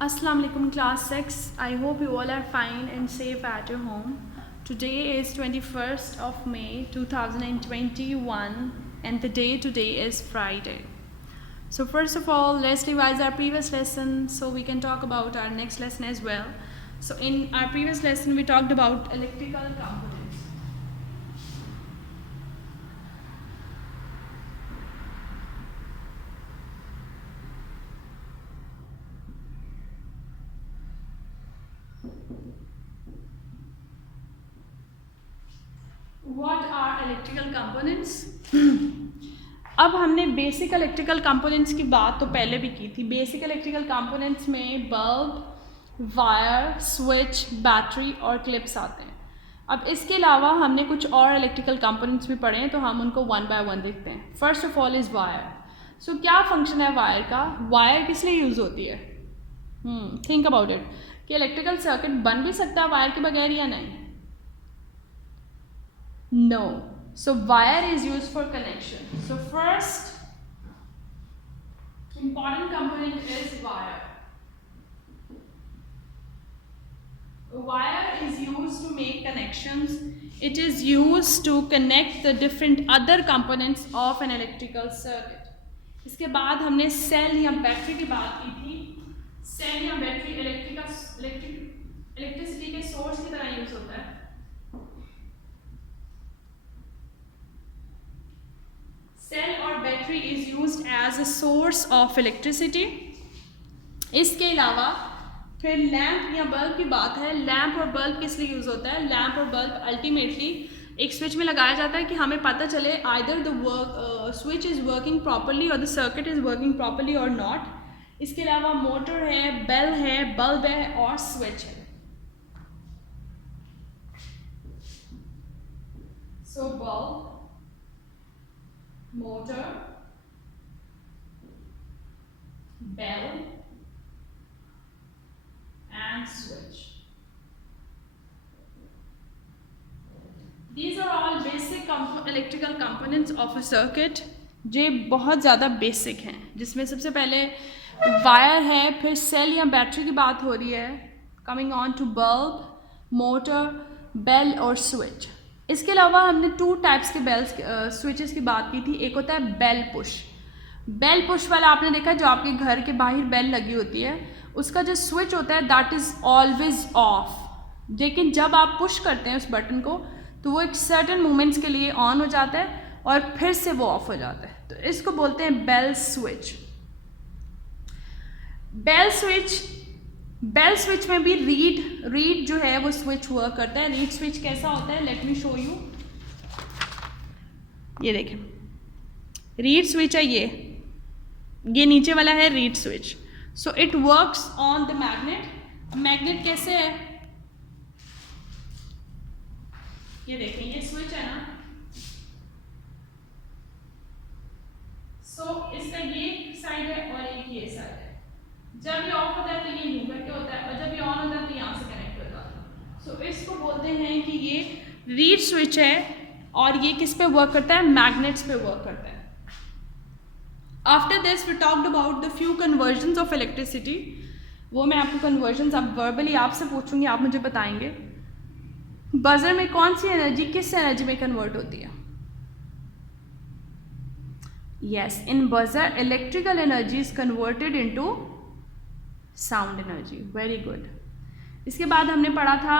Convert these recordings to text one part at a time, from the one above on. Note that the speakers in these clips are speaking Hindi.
Assalamu alaikum class 6. I hope you all are fine and safe at your home. Today is 21st of May 2021 and the day today is Friday. So first of all, let's revise our previous lesson so we can talk about our next lesson as well. So in our previous lesson we talked about electrical components. What are electrical components? अब हमने बेसिक इलेक्ट्रिकल कंपोनेंट्स की बात तो पहले भी की थी. बेसिक इलेक्ट्रिकल कंपोनेंट्स में बल्ब, वायर, स्विच, बैटरी और क्लिप्स आते हैं. अब इसके अलावा हमने कुछ और इलेक्ट्रिकल कंपोनेंट्स भी पढ़े हैं, तो हम उनको वन बाय वन देखते हैं. First of all is wire. So क्या फंक्शन है वायर का? वायर किस लिए यूज़ होती है? थिंक अबाउट इट कि इलेक्ट्रिकल सर्किट बन भी सकता है वायर के बगैर या नहीं? No. So wire is used for connection. So first important component is wire. Wire is used to make connections. It is used to connect the different other components of an electrical circuit. इसके बाद हमने सेल या बैटरी की बात की थी. सेल या बैटरी इलेक्ट्रिसिटी के सोर्स की तरह यूज होता है. सेल और battery is used as a source of electricity. इसके अलावा फिर लैंप या बल्ब की बात है. लैंप और बल्ब किस लिए यूज़ होता है? लैंप और बल्ब अल्टीमेटली एक स्विच में लगाया जाता है कि हमें पता चले either the switch is working properly और the circuit is working properly और नॉट. इसके अलावा मोटर है, बेल है, बल्ब है और स्विच है. So bulb, motor, bell and switch. These are all basic electrical components of a circuit. जे बहुत ज़्यादा बेसिक हैं, जिसमें सबसे पहले वायर है, फिर सेल या बैटरी की बात हो रही है. Coming on to bulb, motor, bell और स्विच. इसके अलावा हमने टू टाइप्स के बेल्स स्विचेस की बात की थी. एक होता है बेल पुश. बेल पुश वाला आपने देखा है, जो आपके घर के बाहर बेल लगी होती है, उसका जो स्विच होता है दैट इज़ ऑलवेज ऑफ. लेकिन जब आप पुश करते हैं उस बटन को तो वो एक सर्टेन मोमेंट्स के लिए ऑन हो जाता है और फिर से वो ऑफ हो जाता है. तो इसको बोलते हैं बेल स्विच. बेल स्विच में भी रीड जो है वो स्विच वर्क करता है. रीड स्विच कैसा होता है? Let me show you. ये देखें, रीड स्विच है. ये नीचे वाला है reed switch. So it works on the magnet. Magnet कैसे है? ये देखें, ये स्विच है ना. सो इसका ये साइड है और एक ये साइड है. जब ये ऑफ होता है तो ये यूं करके होता है और जब ये ऑन होता है तो यहाँ से कनेक्ट हो जाता है. सो इसको बोलते हैं कि ये रीड स्विच है और ये किस पे वर्क करता है? मैग्नेट्स पे वर्क करता है. After this we talked about the few conversions of electricity. वो मैं आपको कन्वर्जन्स अब वर्बली आपसे पूछूंगी, आप मुझे बताएंगे. बजर में कौन सी एनर्जी किस एनर्जी में कन्वर्ट होती है? Yes, in buzzer electrical energy is converted into sound energy. Very good. इसके बाद हमने पढ़ा था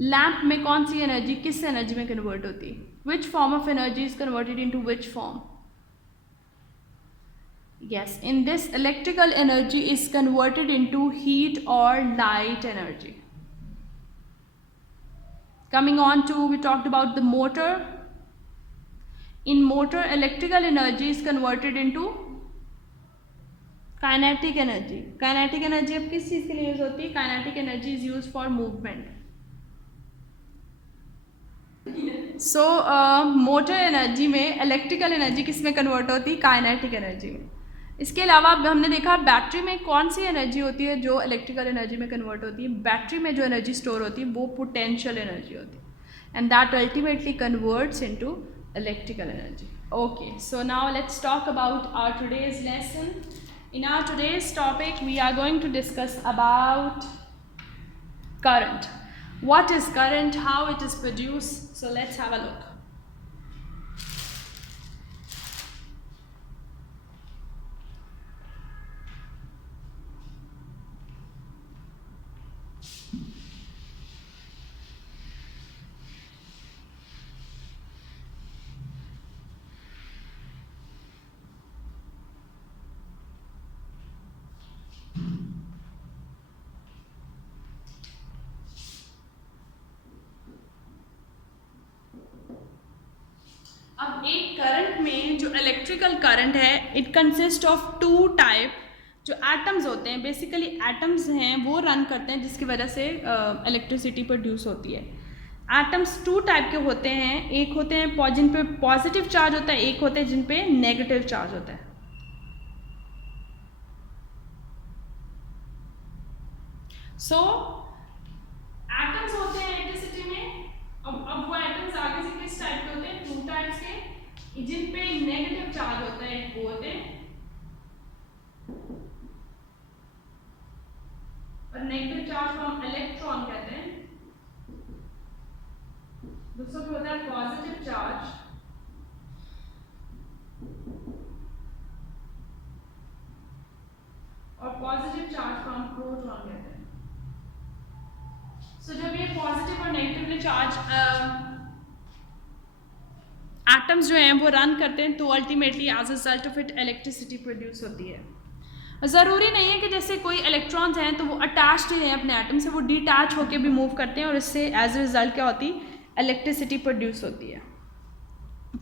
लैंप में कौन सी एनर्जी किस एनर्जी में कन्वर्ट होती है? Which form of energy is converted into which form? Yes, in this electrical energy is converted into heat और light energy. Coming on to we talked about the motor. In motor electrical energy is converted into kinetic energy. Kinetic energy अब किस चीज़ के लिए यूज होती है? Kinetic energy is use for movement. So motor energy में इलेक्ट्रिकल एनर्जी किस में कन्वर्ट होती है? काइनेटिक एनर्जी में. इसके अलावा हमने देखा बैटरी में कौन सी एनर्जी होती है जो इलेक्ट्रिकल एनर्जी में कन्वर्ट होती है? बैटरी में जो एनर्जी स्टोर होती है वो पोटेंशियल एनर्जी होती है and that ultimately converts into electrical energy. Okay, so now let's talk about our today's lesson. In our today's topic, we are going to discuss about current. What is current? How it is produced? So let's have a look. अब एक करंट में जो इलेक्ट्रिकल करंट है, it consist of two type. जो एटम्स होते हैं, बेसिकली एटम्स हैं, वो रन करते हैं जिसकी वजह से इलेक्ट्रिसिटी प्रोड्यूस होती है. एटम्स टू टाइप के होते हैं. एक होते हैं जिन पे पॉजिटिव चार्ज होता है, एक होते हैं जिन पे नेगेटिव चार्ज होता है. सो एटम्स होते हैं इलेक्ट्रिसिटी में. अब वो एटम्स आगे से किस टाइप के होते हैं? टू टाइप्स के. जिन पे नेगेटिव चार्ज होता है वो होते हैं, और नेगेटिव चार्ज को हम इलेक्ट्रॉन कहते हैं. दूसरा पे होता है पॉजिटिव चार्ज, और पॉजिटिव चार्ज को हम प्रोटॉन कहते हैं. सो जब ये पॉजिटिव और नेगेटिवली चार्ज एटम्स जो हैं वो रन करते हैं, तो ultimately as a result of it electricity produce होती है. ज़रूरी नहीं है कि जैसे कोई इलेक्ट्रॉन्स हैं तो वो अटैच्ड हैं अपने एटम से, वो डिटैच होकर भी मूव करते हैं और इससे एज अ रिजल्ट क्या होती है? इलेक्ट्रिसिटी प्रोड्यूस होती है.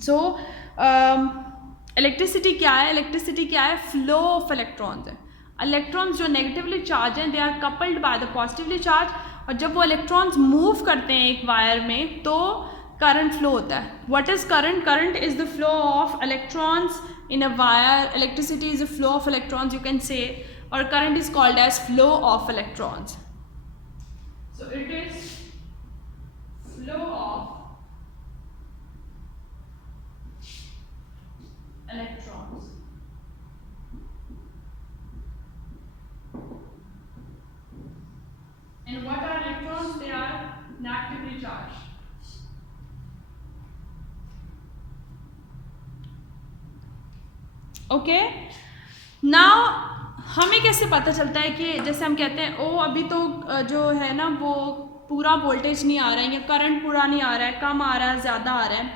सो इलेक्ट्रिसिटी क्या है? इलेक्ट्रिसिटी क्या है? फ्लो ऑफ इलेक्ट्रॉन्स है. इलेक्ट्रॉन्स जो नेगेटिवली चार्ज हैं, they are coupled by the positively charge, और जब वो इलेक्ट्रॉन्स मूव करते हैं एक वायर में तो करंट फ्लो होता है. What is current? Current is the flow of electrons in a wire. Electricity is a flow of electrons, you can say, or current is called as flow of electrons. So it is flow of electrons. And what are electrons? They are negatively charged. Okay. Now हमें कैसे पता चलता है कि जैसे हम कहते हैं ओ अभी तो जो है ना वो पूरा वोल्टेज नहीं आ रहा है, या करंट पूरा नहीं आ रहा है, कम आ रहा है, ज़्यादा आ रहा है.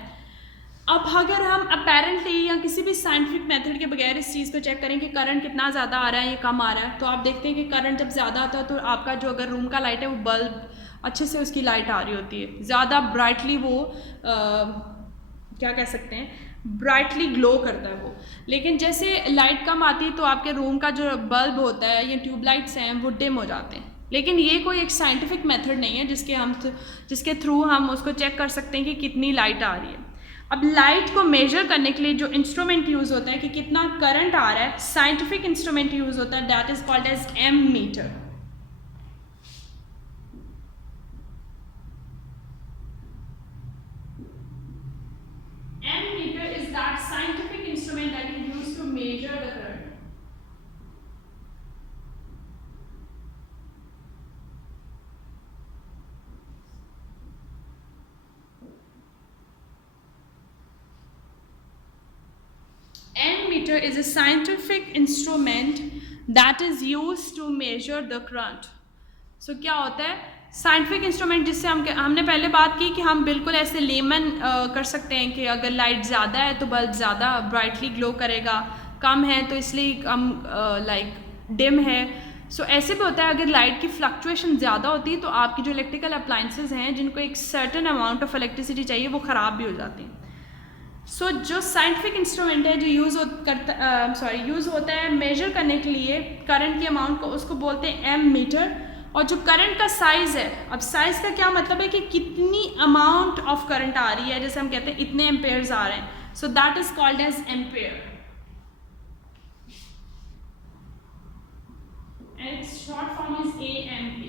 अब अगर हम अपेरेंटली या किसी भी साइंटिफिक मेथड के बगैर इस चीज़ को चेक करें कि करंट कितना ज़्यादा आ रहा है या कम आ रहा है, तो आप देखते हैं कि करंट जब ज़्यादा आता है तो आपका जो अगर रूम का लाइट है वो बल्ब अच्छे से उसकी लाइट आ रही होती है, ज़्यादा ब्राइटली वो क्या कह सकते हैं, ब्राइटली ग्लो करता है वो. लेकिन जैसे लाइट कम आती है तो आपके रूम का जो बल्ब होता है या ट्यूबलाइट्स हैं वो डिम हो जाते हैं. लेकिन ये कोई एक साइंटिफिक मेथड नहीं है जिसके थ्रू हम उसको चेक कर सकते हैं कि कितनी लाइट आ रही है. अब लाइट को मेजर करने के लिए जो इंस्ट्रूमेंट यूज़ होता है कि कितना करंट आ रहा है, साइंटिफिक इंस्ट्रूमेंट यूज़ होता है, that is called as ammeter. Ammeter is that scientific instrument that is used to measure the current. Ammeter is a scientific instrument that is used to measure the current. So क्या होता है? साइंटिफिक इंस्ट्रूमेंट जिससे हमने पहले बात की कि हम बिल्कुल ऐसे लेमन कर सकते हैं कि अगर लाइट ज़्यादा है तो बल्ब ज़्यादा ब्राइटली ग्लो करेगा, कम है तो इसलिए कम लाइक डिम है. सो ऐसे भी होता है अगर लाइट की फ्लक्चुएशन ज़्यादा होती है तो आपकी जो इलेक्ट्रिकल अप्लाइंसेज हैं जिनको एक सर्टेन अमाउंट ऑफ इलेक्ट्रिसिटी चाहिए वो ख़राब भी हो जाती हैं. सो जो साइंटिफिक इंस्ट्रूमेंट है जो यूज़ होता है मेजर करने के लिए करंट के अमाउंट को, उसको बोलते हैं एमीटर. और जो करंट का साइज़ है, अब साइज़ का क्या मतलब है कि कितनी अमाउंट ऑफ करंट आ रही है, जैसे हम कहते हैं इतने एम्पेयर्स आ रहे हैं, so that is called as ampere. And it's short form is AMP.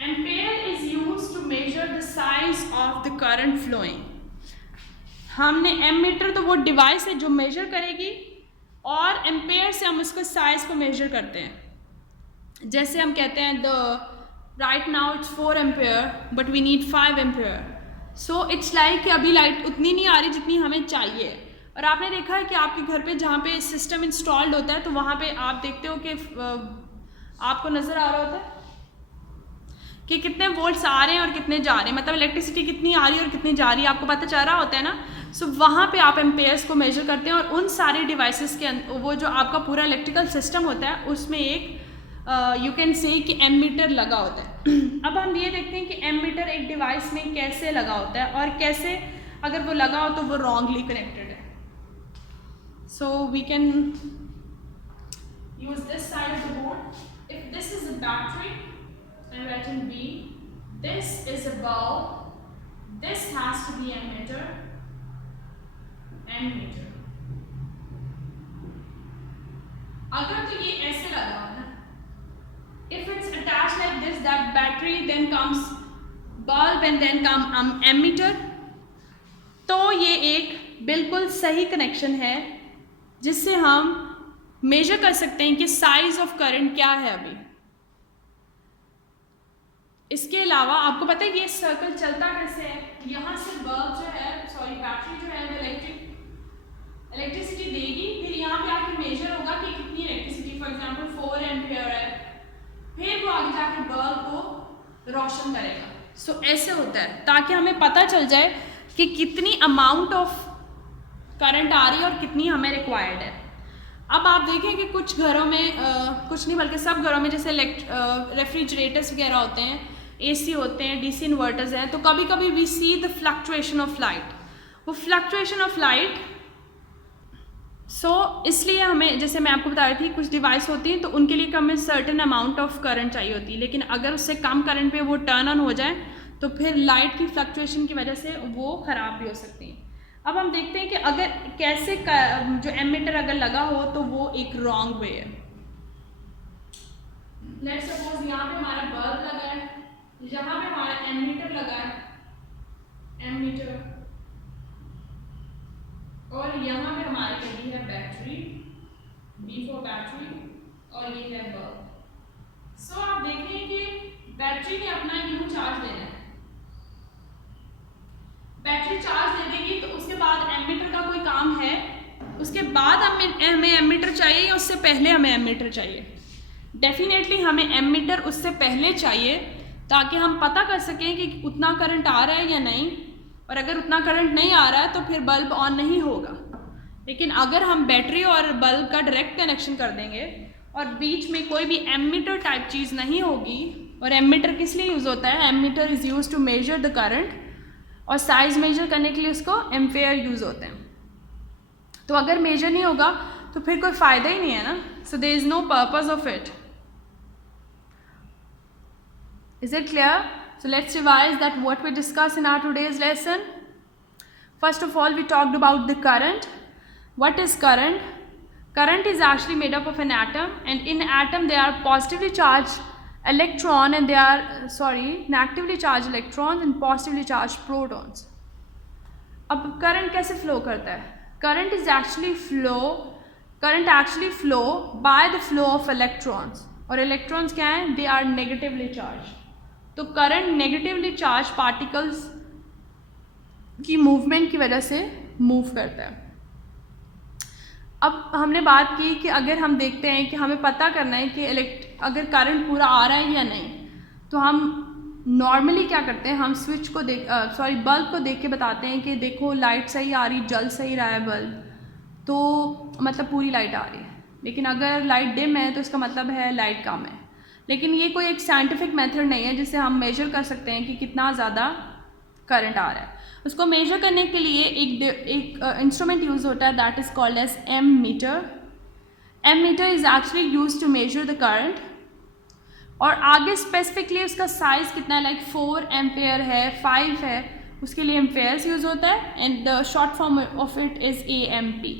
Ampere is used to measure the size of the current flowing. हमने एमीटर तो वो डिवाइस है जो मेजर करेगी, और एम्पेयर से हम उसको साइज को मेजर करते हैं। जैसे हम कहते हैं right now it's 4 ampere but we need 5 ampere, so it's like कि अभी लाइट उतनी नहीं आ रही जितनी हमें चाहिए। और आपने देखा है कि आपके घर पे जहाँ पे सिस्टम इंस्टॉल्ड होता है तो वहाँ पे आप देखते हो कि आपको नज़र आ रहा होता है कि कितने वोल्ट्स आ रहे हैं और कितने जा रहे हैं, मतलब इलेक्ट्रिसिटी कितनी आ रही है और कितनी जा रही है, आपको पता चल रहा होता है ना। सो वहाँ पे आप एम्पेयर्स को मेजर करते हैं, और उन सारे डिवाइसेस के वो जो आपका पूरा इलेक्ट्रिकल सिस्टम होता है उसमें एक यू कैन से कि एमीटर लगा होता है। अब हम ये देखते हैं कि एमीटर एक डिवाइस में कैसे लगा होता है, और कैसे अगर वो लगा हो तो वो रॉन्गली कनेक्टेड है। So we can use this side of the board. If this is a battery, I'm writing B. This is a bulb. This has to be ammeter. Ammeter. अगर तो ये ऐसे लगा हो ना, if it's attached like this, that battery, then comes bulb and then come ammeter, तो ये एक बिल्कुल सही कनेक्शन है जिससे हम मेजर कर सकते हैं कि साइज ऑफ करंट क्या है अभी। इसके अलावा आपको पता है ये सर्कल चलता कैसे है, यहाँ से बल्ब जो है बैटरी जो है वो इलेक्ट्रिसिटी देगी, फिर यहाँ पे आके मेजर होगा कि कितनी इलेक्ट्रिसिटी, फॉर एग्जांपल 4 एम्पियर है, फिर वो आगे जाके बल्ब को रोशन करेगा। सो ऐसे होता है ताकि हमें पता चल जाए कि कितनी अमाउंट ऑफ करंट आ रही है और कितनी हमें रिक्वायर्ड है। अब आप देखें कि कुछ घरों में कुछ नहीं बल्कि सब घरों में जैसे रेफ्रिजरेटर्स वगैरह होते हैं, एसी होते हैं, डीसी इन्वर्टर्स हैं, तो कभी कभी we see the fluctuation of light. वो फ्लक्चुएशन ऑफ लाइट इसलिए हमें, जैसे मैं आपको बता रही थी, कुछ डिवाइस होती हैं तो उनके लिए हमें सर्टेन अमाउंट ऑफ करंट चाहिए होती है, लेकिन अगर उससे कम करंट पे वो टर्न ऑन हो जाए तो फिर लाइट की फ्लक्चुएशन की वजह से वो ख़राब भी हो सकती है। अब हम देखते हैं कि अगर कैसे जो एमीटर अगर लगा हो तो वो एक रॉन्ग वे है। लेट्स सपोज यहाँ पे हमारा बल्ब लगा है, यहाँ पे हमारा एमीटर लगा है, एमीटर, और यहाँ पे हमारे लगी है बैटरी, B फॉर बैटरी, और ये है बल्ब। सो आप देखें कि बैटरी ने अपना यूं चार्ज लेना है, बैटरी चार्ज ले देगी तो उसके बाद एमीटर का कोई काम है, उसके बाद हमें एमीटर चाहिए या उससे पहले हमें एमीटर चाहिए? डेफिनेटली हमें एमीटर उससे पहले चाहिए ताकि हम पता कर सकें कि उतना करंट आ रहा है या नहीं, और अगर उतना करंट नहीं आ रहा है तो फिर बल्ब ऑन नहीं होगा। लेकिन अगर हम बैटरी और बल्ब का डायरेक्ट कनेक्शन कर देंगे और बीच में कोई भी एमीटर टाइप चीज़ नहीं होगी, और एमीटर किस लिए यूज़ होता है? Ammeter is use to measure the current, और साइज मेजर करने के लिए उसको एम्पेयर यूज़ होते हैं। तो अगर मेजर नहीं होगा तो फिर कोई फ़ायदा ही नहीं है ना, so there is no purpose of it. Is it clear? So let's revise that what we discussed in our today's lesson. First of all, we talked about the current. What is current? Current is actually made up of an atom, and in atom there are positively charged electron and there are negatively charged electrons and positively charged protons. अब current कैसे flow करता है? Current actually flow by the flow of electrons, और electrons क्या हैं? They are negatively charged. तो करंट नेगेटिवली चार्ज पार्टिकल्स की मूवमेंट की वजह से मूव करता है। अब हमने बात की कि अगर हम देखते हैं कि हमें पता करना है कि अगर करंट पूरा आ रहा है या नहीं, तो हम नॉर्मली क्या करते हैं, हम स्विच को बल्ब को देख के बताते हैं कि देखो लाइट सही आ रही, जल सही रहा है बल्ब, तो मतलब पूरी लाइट आ रही है। लेकिन अगर लाइट डिम है तो इसका मतलब है लाइट कम है। लेकिन ये कोई एक साइंटिफिक मेथड नहीं है जिससे हम मेजर कर सकते हैं कि कितना ज़्यादा करंट आ रहा है। उसको मेजर करने के लिए एक इंस्ट्रूमेंट यूज़ होता है, that is called as ammeter. Ammeter is actually use to measure the current, और आगे स्पेसिफिकली उसका साइज़ कितना है, लाइक 4 एम्पेयर है, 5 है, उसके लिए एम्पेयर्स यूज़ होता है, and the short form of it is AMP।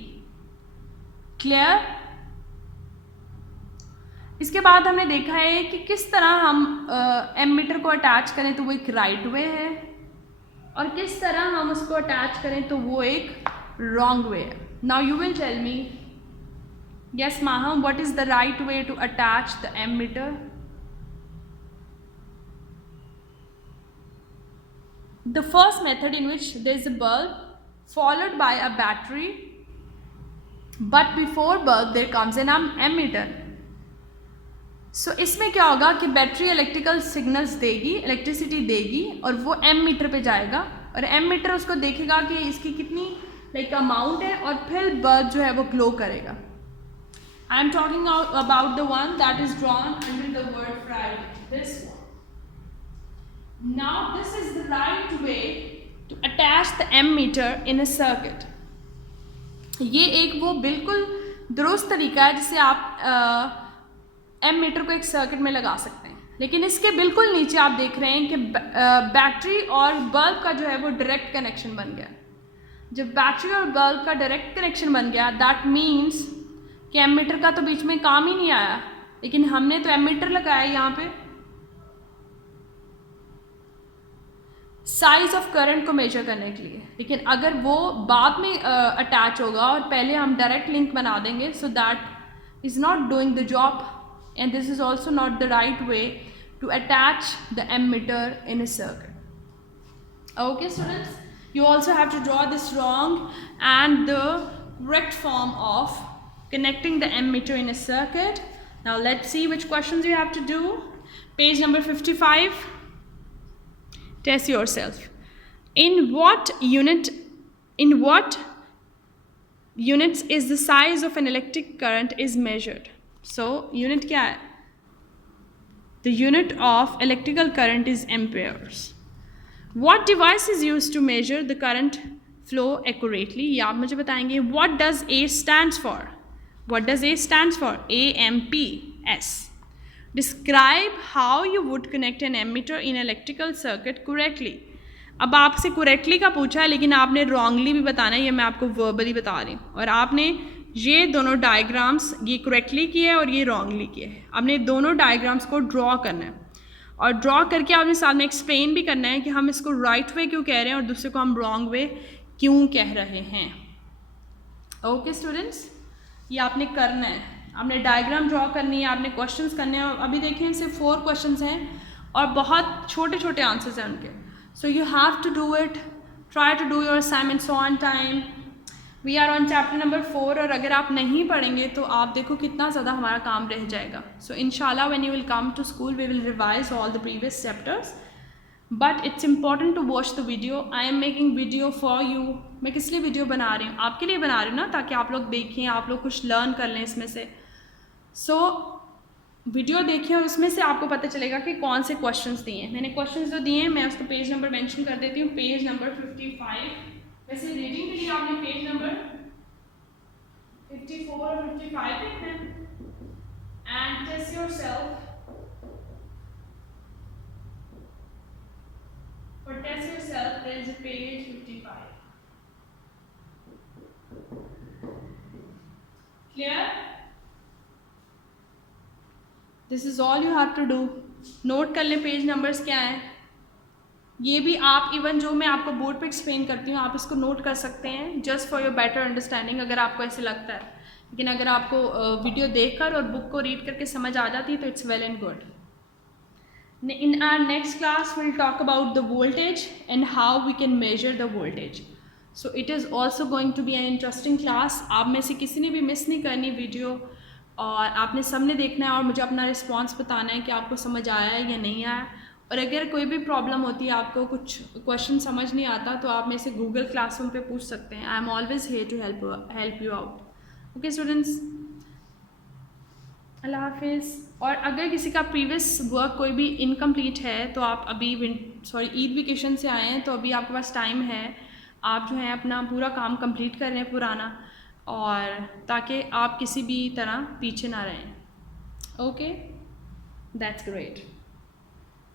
Clear? इसके बाद हमने देखा है कि किस तरह हम एमीटर को अटैच करें, तो वो एक राइट वे है, और किस तरह हम उसको अटैच करें तो वो एक रॉन्ग वे है. Now you will tell me, yes Maham, what is the right way to attach the ammeter? The first method in which there is a bulb followed by a battery, but before bulb there comes an ammeter. सो इसमें क्या होगा कि बैटरी इलेक्ट्रिकल सिग्नल्स देगी, इलेक्ट्रिसिटी देगी और वो एमीटर पे जाएगा और एमीटर उसको देखेगा कि इसकी कितनी अमाउंट है और फिर बल्ब जो है वो ग्लो करेगा. I am talking about the one that is drawn under the word Friday. This one. Now this is the right way to attach the ammeter in a circuit. ये एक वो बिल्कुल दुरुस्त तरीका है जिससे आप एमीटर को एक सर्किट में लगा सकते हैं. लेकिन इसके बिल्कुल नीचे आप देख रहे हैं कि बैटरी और बल्ब का जो है वो डायरेक्ट कनेक्शन बन गया. जब बैटरी और बल्ब का डायरेक्ट कनेक्शन बन गया, दैट मीन्स कि एमीटर का तो बीच में काम ही नहीं आया, लेकिन हमने तो एमीटर लगाया यहाँ पे साइज ऑफ करंट को मेजर करने के लिए. लेकिन अगर वो बाद में अटैच होगा और पहले हम डायरेक्ट लिंक बना देंगे, so that is not doing the job and this is also not the right way to attach the ammeter in a circuit. Okay students, you also have to draw this wrong and the correct form of connecting the ammeter in a circuit. Now let's see which questions you have to do. Page number 55. Test yourself. In what units is the size of an electric current is measured? So unit क्या है? The unit of electrical current is amperes. What device is used to measure the current flow accurately? ये आप मुझे बताएंगे. What does A stands for? What does A stands for? AMPS. Describe how you would connect an ammeter in electrical circuit correctly. अब आपसे correctly का पूछा है, लेकिन आपने wrongly भी बताना है. ये मैं आपको verbally बता रही हूँ. और आपने ये दोनों डायग्राम्स, ये करेक्टली किए है और ये रॉन्गली किए है. आपने दोनों डायग्राम्स को ड्रॉ करना है और ड्रॉ करके आपने साथ में एक्सप्लेन भी करना है कि हम इसको राइट वे क्यों कह रहे हैं और दूसरे को हम रॉन्ग वे क्यों कह रहे हैं. ओके स्टूडेंट्स, ये आपने करना है. आपने डायग्राम ड्रॉ करनी है, आपने क्वेश्चंस करने हैं. अभी देखिए सिर्फ 4 क्वेश्चंस हैं और बहुत छोटे छोटे आंसर्स हैं उनके. So you have to do it. Try to do your assignments on time. We are on chapter number 4 और अगर आप नहीं पढ़ेंगे तो आप देखो कितना ज़्यादा हमारा काम रह जाएगा. सो इंशाल्लाह when you will come to school we will revise all the previous chapters, but it's important to watch the video. I am making video for you. मैं किस लिए वीडियो बना रही हूँ? आपके लिए बना रही हूँ ना, ताकि आप लोग देखें, आप लोग कुछ लर्न कर लें इसमें से. सो वीडियो देखिए और उसमें से आपको पता चलेगा कि कौन से क्वेश्चंस दिए हैं. मैंने क्वेश्चंस जो दिए हैं मैं उसको पेज नंबर मेंशन कर देती हूँ. Page number 55. वैसे रीडिंग के लिए आपने पेज नंबर 54 और 55 लिखना है. And test yourself. For test yourself there is a page 55. Clear? This is all you have to do. Note कर लें पेज नंबर्स क्या हैं. ये भी आप इवन जो मैं आपको बोर्ड पे एक्सप्लेन करती हूँ आप इसको नोट कर सकते हैं, just for your better understanding, अगर आपको ऐसे लगता है. लेकिन अगर आपको वीडियो देखकर और बुक को रीड करके समझ आ जाती है तो it's well and good. In our next class we'll talk about the voltage and how we can measure the voltage. So it is also going to be an interesting class. आप में से किसी ने भी मिस नहीं करनी वीडियो और आपने सबने देखना है और मुझे अपना रिस्पॉन्स बताना है कि आपको समझ आया है या नहीं आया. और अगर कोई भी प्रॉब्लम होती है, आपको कुछ क्वेश्चन समझ नहीं आता, तो आप में से गूगल क्लासरूम पे पूछ सकते हैं. I am always here to help you out. Okay students, अल्लाह हाफिज़. और अगर किसी का प्रीवियस वर्क कोई भी इनकम्प्लीट है तो आप अभी ईद वेकेशन से आए हैं तो अभी आपके पास टाइम है. आप जो है अपना पूरा काम कंप्लीट कर रहे हैं पुराना, और ताकि आप किसी भी तरह पीछे ना रहें. Okay, that's great.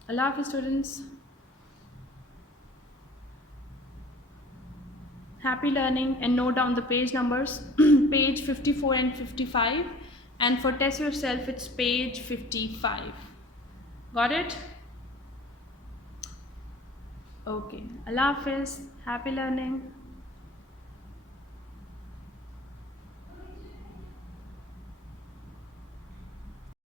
अल्लाह हाफिज़ students. Happy learning, and note down the page numbers. Page 54 and 55. And for test yourself it's page 55. Got it? Okay, अल्लाह हाफिज़, हैप्पी लर्निंग।